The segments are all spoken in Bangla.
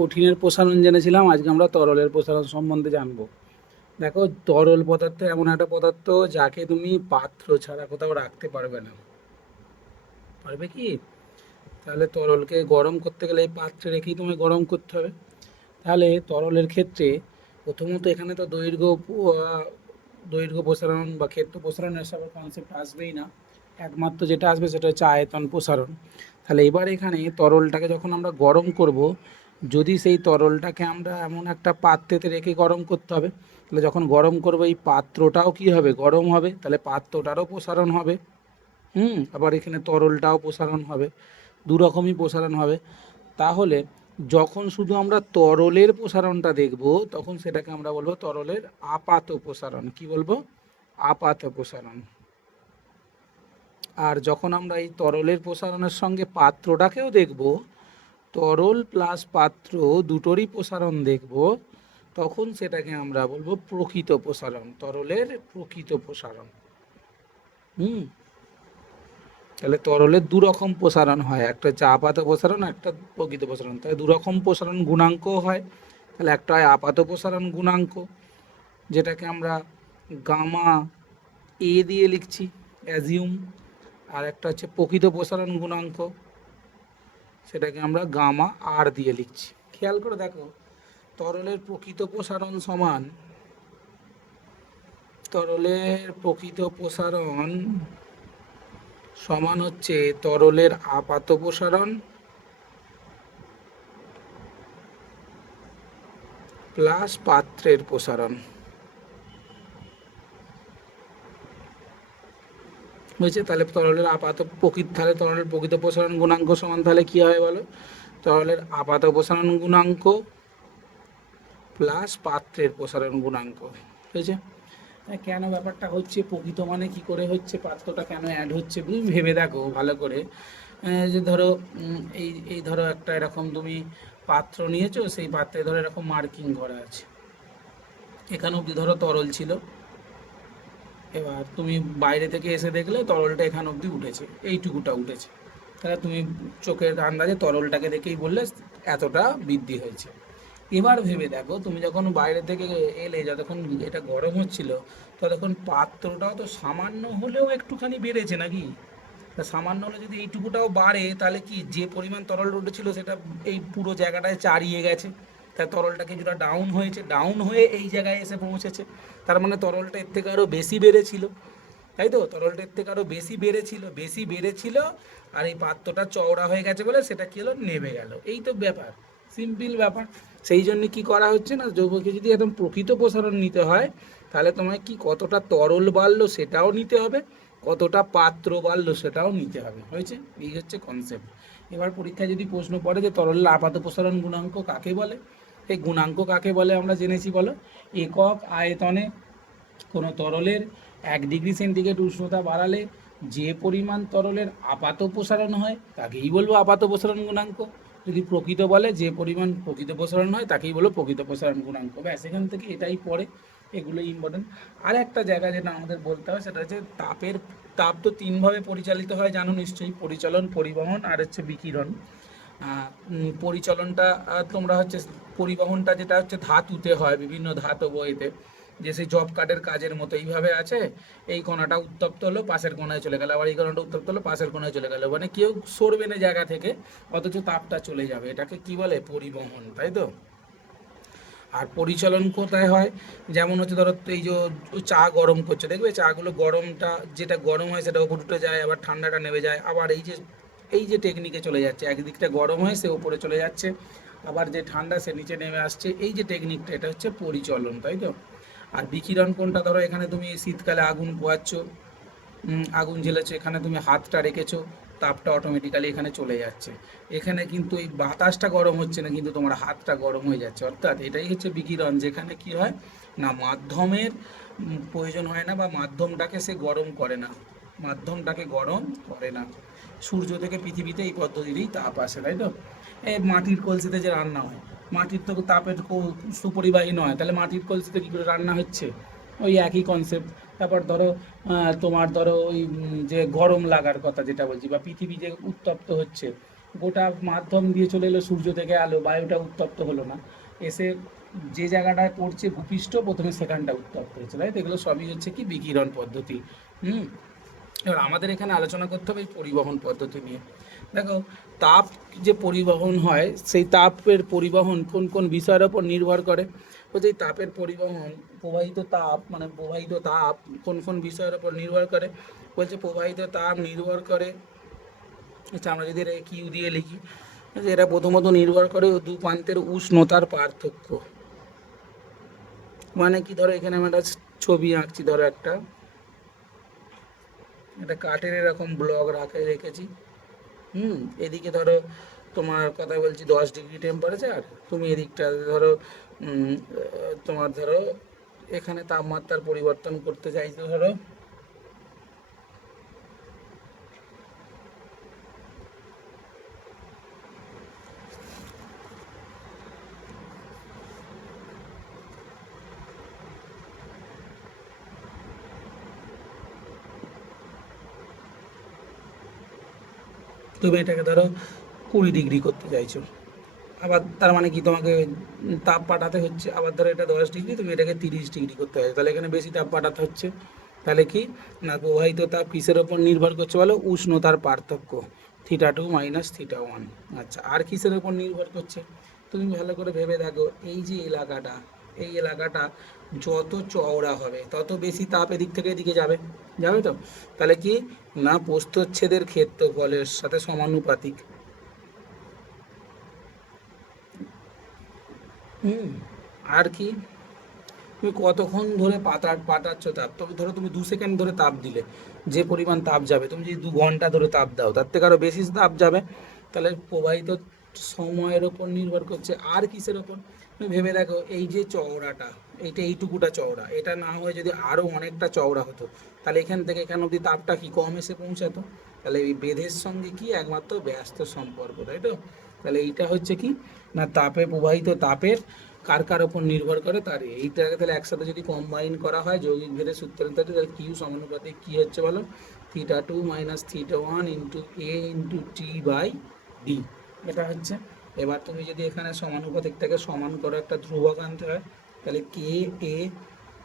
কঠিনের প্রসারণ জেনেছিলাম, আজকে আমরা তরলের প্রসারণ সম্বন্ধে জানবো। দেখো, তরল পদার্থ এমন একটা পদার্থ যাকে তুমি পাত্র ছাড়া কোথাও রাখতে পারবে না। পারবে কি? তাহলে তরলকে গরম করতে গেলে এই পাত্রে রেখেই তোমায় গরম করতে হবে। তাহলে তরলের ক্ষেত্রে প্রথমত এখানে তো দৈর্ঘ্য প্রসারণ বা ক্ষেত্র প্রসারণ এসব কনসেপ্ট আসবেই না। একমাত্র যেটা আসবে সেটা হচ্ছে আয়তন প্রসারণ। তাহলে এবার এখানে তরলটাকে যখন আমরা গরম করব, যদি সেই তরলটাকে আমরা এমন একটা পাত্রেতে রেখে গরম করতে হবে, তাহলে যখন গরম করবো এই পাত্রটাও কি হবে? গরম হবে। তাহলে পাত্রটারও প্রসারণ হবে। আবার এখানে তরলটাও প্রসারণ হবে, দু রকমই প্রসারণ হবে। তাহলে যখন শুধু আমরা তরলের প্রসারণটা দেখব, তখন সেটাকে আমরা বলবো তরলের আপাত প্রসারণ। কি বলবো? আপাত প্রসারণ। আর যখন আমরা এই তরলের প্রসারণের সঙ্গে পাত্রটাকেও দেখব, তরল প্লাস পাত্র দুটোরই প্রসারণ দেখব, তখন সেটাকে আমরা বলবো প্রকৃত প্রসারণ, তরলের প্রকৃত প্রসারণ। হুম তাহলে তরলের দু রকম প্রসারণ হয়, একটা হচ্ছে আপাত প্রসারণ, একটা প্রকৃত প্রসারণ। তাহলে দু রকম প্রসারণ গুণাঙ্ক হয়। তাহলে একটা হয় আপাত প্রসারণ গুণাঙ্ক, যেটাকে আমরা গামা এ দিয়ে লিখছি, অ্যাজিউম। আর একটা হচ্ছে প্রকৃত প্রসারণ গুণাঙ্ক, সেটাকে আমরা গামা আর দিয়ে লিখছি। খেয়াল করে দেখো, তরলের প্রকৃত প্রসারণ সমান, তরলের প্রকৃত প্রসারণ সমান হচ্ছে তরলের আপাত প্রসারণ প্লাস পাত্রের প্রসারণ। বুঝছে? তাহলে তরলের তাহলে তরলের প্রকৃত প্রসারণ গুণাঙ্ক সমান তাহলে কী হবে বলো? তরলের আপাত প্রসারণ গুণাঙ্ক প্লাস পাত্রের প্রসারণ গুণাঙ্ক। বুঝেছে? কেন ব্যাপারটা হচ্ছে, প্রকৃত মানে কি করে হচ্ছে, পাত্রটা কেন অ্যাড হচ্ছে, ভেবে দেখো ভালো করে। যে ধরো এই এই ধরো একটা এরকম তুমি পাত্র নিয়েছো, সেই পাত্রে ধরো এরকম মার্কিং করা আছে, এখানে অবধি ধরো তরল ছিল। এবার তুমি বাইরে থেকে এসে দেখলে তরলটা এখান অবধি উঠেছে, এইটুকুটা উঠেছে। তাহলে তুমি চোখের আন্দাজে তরলটাকে দেখেই বললে এতটা বৃদ্ধি হয়েছে। এবার ভেবে দেখো, তুমি যখন বাইরে থেকে এলে, যতক্ষণ এটা গরম হচ্ছিল, ততক্ষণ পাত্রটাও তো সামান্য হলেও একটুখানি বেড়েছে নাকি? তা সামান্য হলে যদি এইটুকুটাও বাড়ে, তাহলে কি যে পরিমাণ তরল উঠেছিল সেটা এই পুরো জায়গাটায় চারিয়ে গেছে। তাই তরলটা কিছুটা ডাউন হয়েছে, ডাউন হয়ে এই জায়গায় এসে পৌঁছেছে। তার মানে তরলটা এর থেকে আরও বেশি বেড়েছিল, তাই তো? তরলটা এর থেকে আরও বেশি বেড়েছিল, আর এই পাত্রটা চওড়া হয়ে গেছে বলে সেটা কী হলো? নেমে গেল। এই তো ব্যাপার, সিম্পল ব্যাপার। সেই জন্য কি করা হচ্ছে না, যৌগকে যদি একদম প্রকৃত প্রসারণ নিতে হয়, তাহলে তোমায় কি কতটা তরল বাড়লো সেটাও নিতে হবে, কতটা পাত্র বাড়লো সেটাও নিতে হবে। হয়েছে? এই হচ্ছে কনসেপ্ট। এবার পরীক্ষায় যদি প্রশ্ন পড়ে যে তরলের আপাত প্রসারণ গুণাঙ্ক কাকে বলে, এই গুণাঙ্ক কাকে বলে আমরা জেনেছি বলো। একক আয়তনে কোনো তরলের 1 ডিগ্রি সেন্টিগ্রেড উষ্ণতা বাড়ালে যে পরিমাণ তরলের আপাত প্রসারণ হয় তাকেই বলবো আপাত প্রসারণ গুণাঙ্ক। যদি প্রকৃত বলে যে পরিমাণ প্রকৃত প্রসারণ হয় তাকেই বলবো প্রকৃত প্রসারণ গুণাঙ্ক। ব্যাস, এখান থেকে এটাই পড়ে, এগুলো ইম্পর্টেন্ট। আর একটা জায়গা যেটা আমাদের বলতে হয় সেটা হচ্ছে তাপ তো তিনভাবে পরিচালিত হয় জানো নিশ্চয়ই: পরিচলন, পরিবহন আর হচ্ছে বিকিরণ। পরিচলনটা তোমরা হচ্ছে, পরিবহনটা যেটা হচ্ছে ধাতুতে হয়, বিভিন্ন ধাতব এতে, যে সেই জব কার্ডের কাজের মতো এইভাবে আছে। এই কণাটা উত্তপ্ত হলো, পাশের কোণায় চলে গেল, আবার এই কণাটা উত্তপ্ত হলো, পাশের কোণায় চলে গেল, মানে কেউ সরবে না জায়গা থেকে, অথচ তাপটা চলে যাবে। এটাকে কি বলে? পরিবহন, তাই তো? আর পরিচালন কোথায় হয়? যেমন হচ্ছে ধরো এই যে চা গরম করছে, দেখবে চাগুলো গরমটা যেটা গরম হয় সেটা উপর উঠে যায়, আবার ঠান্ডাটা নেমে যায়, আবার এই যে টেকনিকে চলে যাচ্ছে, একদিকটা গরম হয়ে সে উপরে চলে যাচ্ছে, আবার যে ঠান্ডা সে নিচে নেমে আসছে, এই যে টেকনিকটা, এটা হচ্ছে পরিচলন, তাই তো? আর বিকিরণ কোনটা? ধরো এখানে তুমি শীতকালে আগুন পোয়াচ্ছ, আগুন জ্বেলেছো, এখানে তুমি হাতটা রেখেছো, তাপটা অটোমেটিক্যালি এখানে চলে যাচ্ছে। এখানে কিন্তু এই বাতাসটা গরম হচ্ছে না, কিন্তু তোমার হাতটা গরম হয়ে যাচ্ছে। অর্থাৎ এটাই হচ্ছে বিকিরণ, যেখানে কি হয় না, মাধ্যমের প্রয়োজন হয় না, বা মাধ্যমটাকে সে গরম করে না, মাধ্যমটাকে গরম করে না। সূর্য থেকে পৃথিবীতে এই পদ্ধতিতেই তাপ আসে, তাই তো? এই মাটির কলসিতে যে রান্না হয়, মাটির তো তাপের সুপরিবাহী নয়, তাহলে মাটির কলসিতে কী করে রান্না হচ্ছে? ওই একই কনসেপ্ট। তারপর ধরো তোমার ধরো ওই যে গরম লাগার কথা যেটা বলছি, বা পৃথিবী যে উত্তপ্ত হচ্ছে, গোটা মাধ্যম দিয়ে চলে এলো সূর্য থেকে আলো, বায়ুটা উত্তপ্ত হলো না, এসে যে জায়গাটায় পড়ছে ভূপৃষ্ঠ, প্রথমে সেখানটা উত্তপ্ত হয়েছে, তাই তো? এগুলো সবই হচ্ছে কি বিকিরণ পদ্ধতি। হুম। এবার আমাদের এখানে আলোচনা করতে হবে এই পরিবহন পদ্ধতি নিয়ে। দেখো, তাপ যে পরিবহন হয়, সেই তাপের পরিবহন কোন কোন বিষয়ের ওপর নির্ভর করে? বলছে এই তাপের পরিবহন, প্রবাহিত তাপ মানে প্রবাহিত তাপ কোন কোন বিষয়ের ওপর নির্ভর করে? বলছে প্রবাহিত তাপ নির্ভর করে, আচ্ছা আমরা যদি এটা কিউ দিয়ে লিখি, যে এটা প্রথমত নির্ভর করে দু প্রান্তের উষ্ণতার পার্থক্য। মানে কি, ধরো এখানে আমি একটা ছবি আঁকছি, ধরো একটা কাঠের এরকম ব্লক রেখেছি। এদিকে ধরো তোমার কথা বলছি 10 ডিগ্রি টেম্পারেচার, তুমি এদিকটা ধরো তোমার ধরো এখানে তাপমাত্রার পরিবর্তন করতে চাইছো, ধরো তুমি এটাকে ধরো 20 ডিগ্রি করতে চাইছো, আবার তার মানে কি তোমাকে তাপ পাঠাতে হচ্ছে, আবার ধরো এটা 10 ডিগ্রি, তুমি এটাকে 30 ডিগ্রি করতে হবে, তাহলে এখানে বেশি তাপ পাঠাতে হচ্ছে। তাহলে কি না, প্রবাহিত তাপ কিসের ওপর নির্ভর করছে বলো? উষ্ণতার পার্থক্য, θ2 মাইনাস θ1। আচ্ছা, আর কিসের ওপর নির্ভর করছে? তুমি ভালো করে ভেবে দেখো, এই যে এলাকাটা, এই এলাকাটা যত চওড়া হবে তত বেশি তাপ এদিক থেকে এদিকে যাবে, যাবে তো? তাহলে কি না, প্রস্থচ্ছেদের ক্ষেত্রফলের সাথে সমানুপাতিক। হুম। আর কি, তুমি কতক্ষণ ধরে পাঠাচ্ছ তাপ? তবে ধরো তুমি 2 সেকেন্ড ধরে তাপ দিলে যে পরিমাণ তাপ যাবে, তুমি যদি 2 ঘন্টা ধরে তাপ দাও তার থেকে আরও বেশি তাপ যাবে। তাহলে প্রবাহিত সময়ের ওপর নির্ভর করছে। আর কিসের ওপর? তুমি ভেবে দেখো, এই যে চওড়াটা, এইটুকুটা চওড়া, এটা না হয়ে যদি আরও অনেকটা চওড়া হতো, তাহলে এখান থেকে এখান অবধি তাপটা কি কম এসে পৌঁছাতো? তাহলে এই বেধের সঙ্গে কি একমাত্র ব্যস্ত সম্পর্ক, তাই তো? তাহলে এইটা হচ্ছে কি না, প্রবাহিত তাপের কার কার ওপর নির্ভর করে, তার এইটাকে তাহলে একসাথে যদি কম্বাইন করা হয় যৌগিক ভেদের সূত্রের, তাহলে কিউ সমানুপাতিক কী হচ্ছে বলো? θ2 minus θ1 into A into T by D, এটা হচ্ছে। এবার তুমি যদি এখানে সমানুপাতিকটাকে সমান করো, একটা ধ্রুবক আনতে হয়, তাহলে K A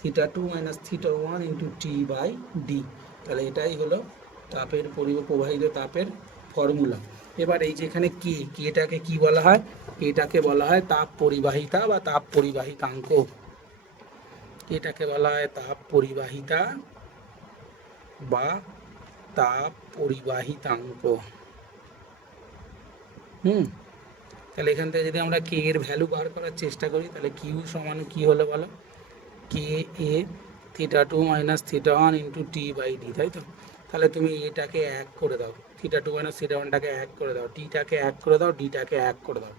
θ2 minus θ1 into T by D, তাহলে এটাই হলো তাপের প্রবাহিত তাপের ফর্মুলা। এবার এই যেখানে কেটাকে কি বলা হয়? এটাকে বলা হয় তাপ পরিবাহিতা বা তাপ পরিবাহিতাঙ্ক। এটাকে বলা হয় তাপ পরিবাহিতা বা তাপ পরিবাহিতাঙ্ক। হুম। তাহলে এখান থেকে যদি আমরা কে এর ভ্যালু বার করার চেষ্টা করি, তাহলে কিউ সমান কি হলো বলো? K A θ2 minus θ1 into T by D, তাই তো? তাহলে তুমি এটাকে 1 করে দাও, θ2 মাইনাস θ1টাকে 1 করে দাও, টিটাকে 1 করে দাও, ডিটাকে 1 করে দাও,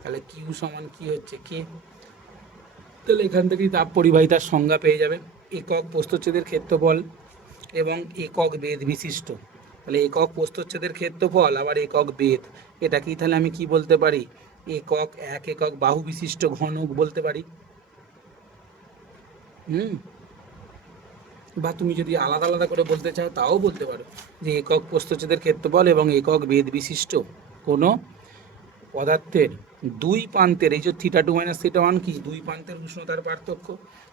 তাহলে কিউ সমান কি হচ্ছে? কে। তাহলে এখান থেকেই তাপ পরিবাহিতার সংজ্ঞা পেয়ে যাবে, একক প্রস্থচ্ছেদের ক্ষেত্রফল এবং একক বেধ বিশিষ্ট। তাহলে একক প্রস্থচ্ছেদের ক্ষেত্রফল আবার একক বেধ, এটা কি তাহলে আমি কি বলতে পারি? এক একক বাহু বিশিষ্ট ঘনক বলতে পারি। হুম। বা তুমি যদি আলাদা আলাদা করে বলতে চাও তাও বলতে পারো, যে একক প্রস্থচ্ছেদের ক্ষেত্রফল এবং একক বেধ বিশিষ্ট কোনো পদার্থের দুই প্রান্তের, এই যে θ2 মাইনাস θ1 কি, দুই প্রান্তের উষ্ণতার পার্থক্য।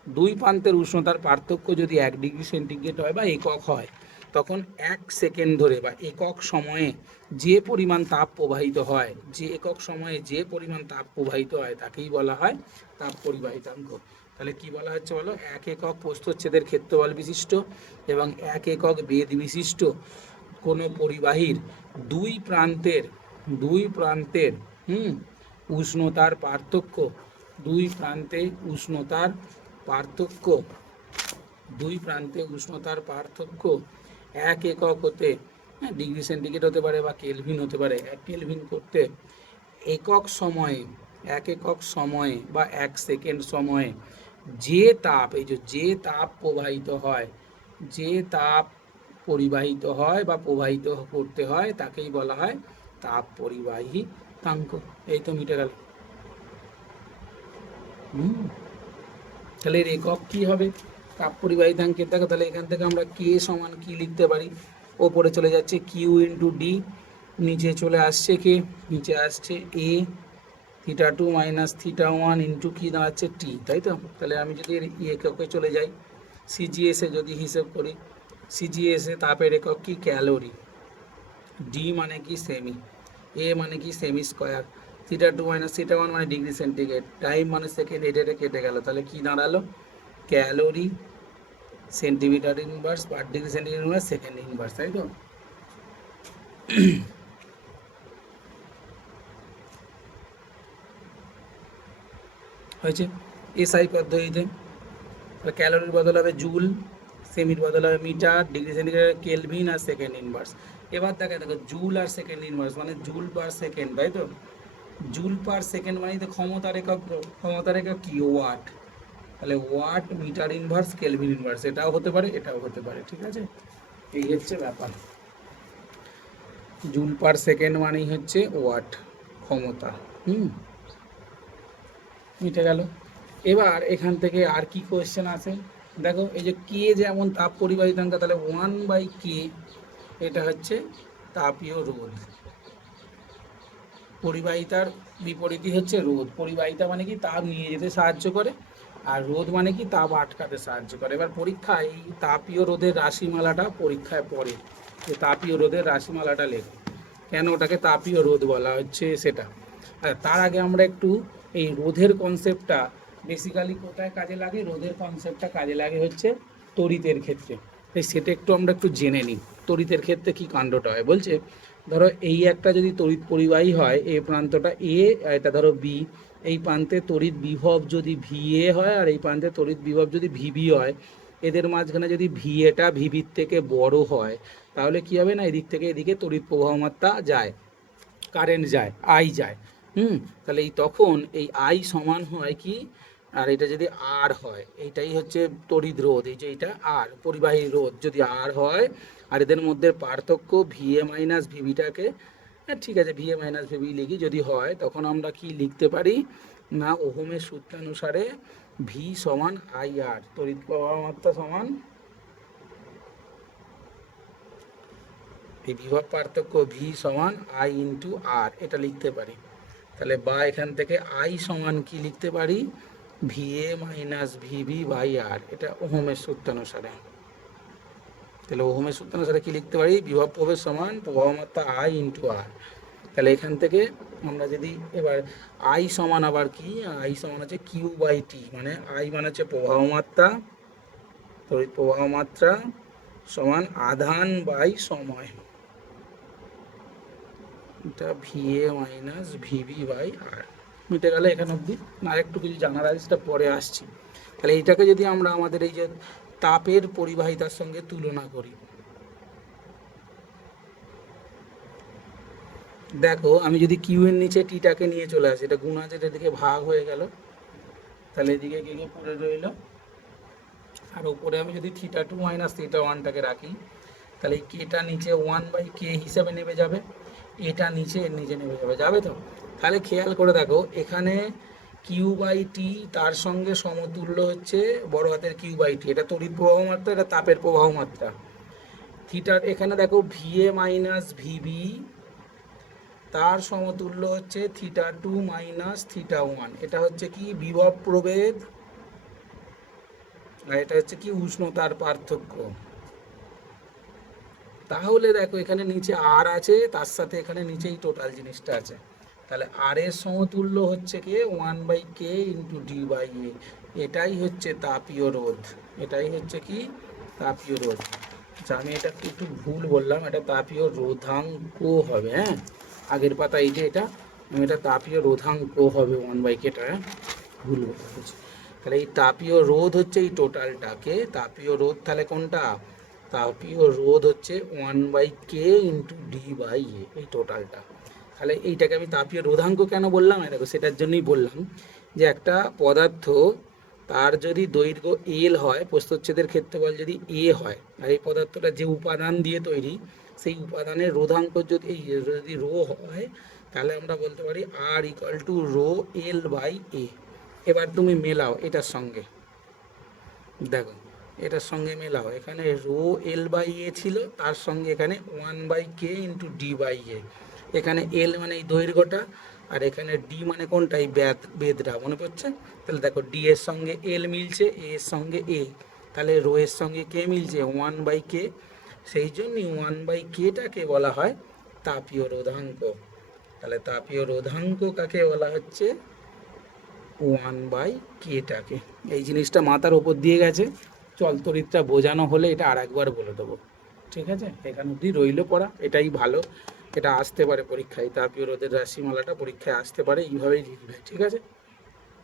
দুই প্রান্তের উষ্ণতার পার্থক্য যদি 1 ডিগ্রি সেন্টিগ্রেড হয় বা একক হয়, তখন 1 সেকেন্ড ধরে বা একক সময়ে যে পরিমাণ তাপ প্রবাহিত হয়, যে একক সময়ে যে পরিমাণ তাপ প্রবাহিত হয় তাকেই বলা হয় তাপ পরিবাহিতাঙ্ক। তাহলে কি বলা হচ্ছে বলো? 1 একক প্রস্থচ্ছেদের ক্ষেত্রফল বিশিষ্ট এবং 1 একক বেধ বিশিষ্ট কোনো পরিবাহীর দুই প্রান্তের, দুই প্রান্তের উষ্ণতার পার্থক্য, দুই প্রান্তে উষ্ণতার পার্থক্য, দুই প্রান্তে উষ্ণতার পার্থক্য 1 একক হতে, ডিগ্রি সেন্টিগ্রেড হতে পারে বা কেলভিন হতে পারে, 1 কেলভিন করতে একক সময়ে, 1 একক সময়ে বা 1 সেকেন্ড সময়ে যে তাপ, এই যে তাপ প্রবাহিত হয়, যে তাপ পরিবাহিত হয় বা প্রবাহিত করতে হয় তাকেই বলা হয় তাপ পরিবাহিতাঙ্ক। এই তো মিটে গেল। হুম। তাহলে এর একক কি হবে তাপ পরিবাহিতাঙ্কের? দেখো, তাহলে এখান থেকে আমরা কে সমান কি লিখতে পারি? ওপরে চলে যাচ্ছে কিউ ইন্টু ডি, নিচে চলে আসছে কি, নিচে আসছে A theta two minus theta one into কী দাঁড়াচ্ছে টি, তাই তো? তাহলে আমি যদি এর এককে চলে যাই, সিজিএসে যদি হিসেব করি, সিজিএসে তাপের একক কি ক্যালোরি, ডি মানে কি সেমি, এ মানে কি cm square, theta two minus theta one মানে ডিগ্রি সেন্টিগ্রেড, টাইম মানে সেকেন্ড, এটা কেটে গেল, তাহলে কি দাঁড়ালো calorie centimetre inverse per degree centigrade inverse second inverse, তাই তো? হয়েছে এসআই পদ্ধতিতে। ক্যালোরির বদল হবে জুল, সেমির বদল হবে মিটার, ডিগ্রি সেন্টিগ্রেড কেলভিন আর সেকেন্ড ইনভার্স। এবার দেখো জুল আর সেকেন্ড ইনভার্স মানে জুল পার সেকেন্ড, তাই তো? জুল পার সেকেন্ড মানে তো ক্ষমতার একক, ক্ষমতার একক কি ওয়াট, তাহলে watt metre inverse kelvin inverse, এটাও হতে পারে এটাও হতে পারে, ঠিক আছে? এই হচ্ছে ব্যাপার, জুল পার সেকেন্ড মানেই হচ্ছে ওয়াট ক্ষমতা। মিটে গেল। এবার এখান থেকে আর কি কোয়েশ্চেন আছে দেখো, এই যে কে যেমন তাপ পরিবাহিতাঙ্ক, তাহলে 1/k এটা হচ্ছে তাপীয় রোধ, পরিবাহিতার বিপরীতই হচ্ছে রোধ। পরিবাহিতা মানে কি তাপ নিয়ে যেতে সাহায্য করে, আর রোধ মানে কি তাপ আটকাতে সাহায্য করে। এবার পরীক্ষায় এই তাপীয় রোধের রাশিমালাটা পরীক্ষায় পড়ে, যে তাপীয় রোধের রাশিমালাটা লেখো, কেন ওটাকে তাপীয় রোধ বলা হচ্ছে সেটা। আর তার আগে আমরা একটু এই রোধের কনসেপ্টটা বেসিক্যালি কোথায় কাজে লাগে, রোধের কনসেপ্টটা কাজে লাগে হচ্ছে তড়িতের ক্ষেত্রে, তাই সেটা আমরা একটু জেনে নিই। তড়িতের ক্ষেত্রে কি কাণ্ডটা হয় বলছে, ধরো এই একটা যদি তড়িৎ পরিবাহী হয়, এই প্রান্তটা এ, এটা ধরো বি, এই প্রান্তে তড়িৎ বিভব যদি ভিএ হয় আর এই প্রান্তে তড়িৎ বিভব যদি ভিবি হয়, এদের মাঝখানে যদি ভিএটা ভিবির থেকে বড় হয়, তাহলে কি হবে না, এদিক থেকে এদিকে তড়িৎ প্রবাহ মাত্রা যায়, কারেন্ট যায়, আই যায়। তাহলে এই তখন এই আই সমান হয় কি, আর এটা যদি আর হয়, এইটাই হচ্ছে তড়িৎ রোধ, এই যে এইটা আর পরিবাহী রোধ যদি আর হয়, আর এদের মধ্যে পার্থক্য ভিএ মাইনাস ভিবিটাকে, ঠিক আছে ভিএ মাইনাস ভিবি লিখি, যদি হয় তখন আমরা কি লিখতে পারি না, ওহমের সূত্রানুসারে ভি সমান আই আর, তড়িৎ প্রবাহ মাত্রা সমান এই বিভব পার্থক্য ভি সমান আই ইন্টু আর, এটা লিখতে পারি। তাহলে বা এখান থেকে আই সমান কি লিখতে পারি, ভিএ মাইনাস ভিবি বাই আর, এটা ওহমের সূত্রানুসারে। তাহলে ওহমের সূত্রানুসারে কি লিখতে পারি, বিভব প্রবেশ সমান প্রবাহ মাত্রা আই ইন্টু আর। তাহলে এখান থেকে আমরা যদি এবার আই সমান আবার কি, আই সমান হচ্ছে কিউ বাই টি, মানে আই মানে হচ্ছে প্রবাহ মাত্রা, তড়িৎ প্রবাহ মাত্রা সমান আধান বাই সময়, এটা ভিএ মাইনাস ভিবি বাই আর। মিটে গেলে এখানে অবধি, না একটু কিছু জানার আছে সেটা পরে আসছি। তাহলে এইটাকে যদি আমরা আমাদের এই যে তাপের পরিবাহিতার সঙ্গে তুলনা করি, দেখো আমি যদি কিউ এর নিচে টিটাকে নিয়ে চলে আসি, এটা গুণ আছে, এদিকে ভাগ হয়ে গেল, তাহলে এদিকে কে কে পড়ে রইল, আর উপরে আমি যদি থিটা টু মাইনাস থিটা ওয়ানটাকে রাখি, তাহলে এই কেটা নিচে 1/k হিসাবে নেমে যাবে, এটা নিচে এর নিচে নেমে যাবে, যাবে তো? তাহলে খেয়াল করে দেখো এখানে কিউ বাই টি তার সঙ্গে সমতুল্য হচ্ছে বড় হাতের কিউ বাই টি, এটা তড়িৎ প্রবাহ মাত্রা, এটা তাপের প্রবাহ মাত্রা। থিটার এখানে দেখো ভিএ মাইনাস ভিবি তার সমতুল্য হচ্ছে theta two minus theta one, এটা হচ্ছে কি বিভব প্রভেদ, আর এটা হচ্ছে কি উষ্ণতার পার্থক্য। তাহলে দেখো এখানে নিচে আর আছে, তার সাথে এখানে নিচেই টোটাল জিনিসটা আছে, তাহলে আর এর সমতুল্য হচ্ছে কি 1/k ইন্টু ডি বাই এ, এটাই হচ্ছে তাপীয় রোধ, এটাই হচ্ছে কি তাপীয় রোধ। আচ্ছা আমি এটা একটু ভুল বললাম, এটা তাপীয় রোধাঙ্ক হবে, হ্যাঁ আগের পাতা এই যে এটা, এটা তাপীয় রোধাঙ্ক হবে 1/kটা, হ্যাঁ ভুল বলছি। তাহলে এই তাপীয় রোধ হচ্ছে এই টোটালটাকে, তাপীয় রোধ তাহলে কোনটা, তাপীয় রোধ হচ্ছে 1/k ইন্টু ডি বাই এ, এই টোটালটা। তাহলে এইটাকে আমি তাপীয় রোধাঙ্ক কেন বললাম, দেখো সেটার জন্যই বললাম, যে একটা পদার্থ তার যদি দৈর্ঘ্য এল হয়, প্রস্থচ্ছেদের ক্ষেত্রফল যদি এ হয়, আর এই পদার্থটা যে উপাদান দিয়ে তৈরি, সেই উপাদানের রোধাঙ্ক যদি রো হয়, তাহলে আমরা বলতে পারি R equal to rho L by A. এবার তুমি মেলাও এটার সঙ্গে, দেখো এটার সঙ্গে মেলাও, এখানে রো এল বাই এ ছিল, তার সঙ্গে এখানে 1/k ইন্টু ডি বাই এ। এখানে এল মানে এই দৈর্ঘ্যটা, আর এখানে ডি মানে কোনটা, এই বেদটা মনে পড়ছে। তাহলে দেখো ডি এর সঙ্গে এল মিলছে, এ এর সঙ্গে এ, তাহলে রো এর সঙ্গে কে মিলছে 1/k। সেই জন্যই 1/kটাকে বলা হয় তাপীয় রোধাঙ্ক। তাহলে তাপীয় রোধাঙ্ক কাকে বলা হচ্ছে, 1/kটাকে। এই জিনিসটা মাথার ওপর দিয়ে গেছে, চলতরিৎটা বোঝানো হলে এটা আর একবার বলে দেবো। ঠিক আছে, এখান অবধি রইল পড়া, এটাই ভালো। এটা আসতে পারে পরীক্ষায়, তাপীয় রোধের রাশিমালাটা পরীক্ষায় আসতে পারে, এইভাবেই লিখবে। ঠিক আছে।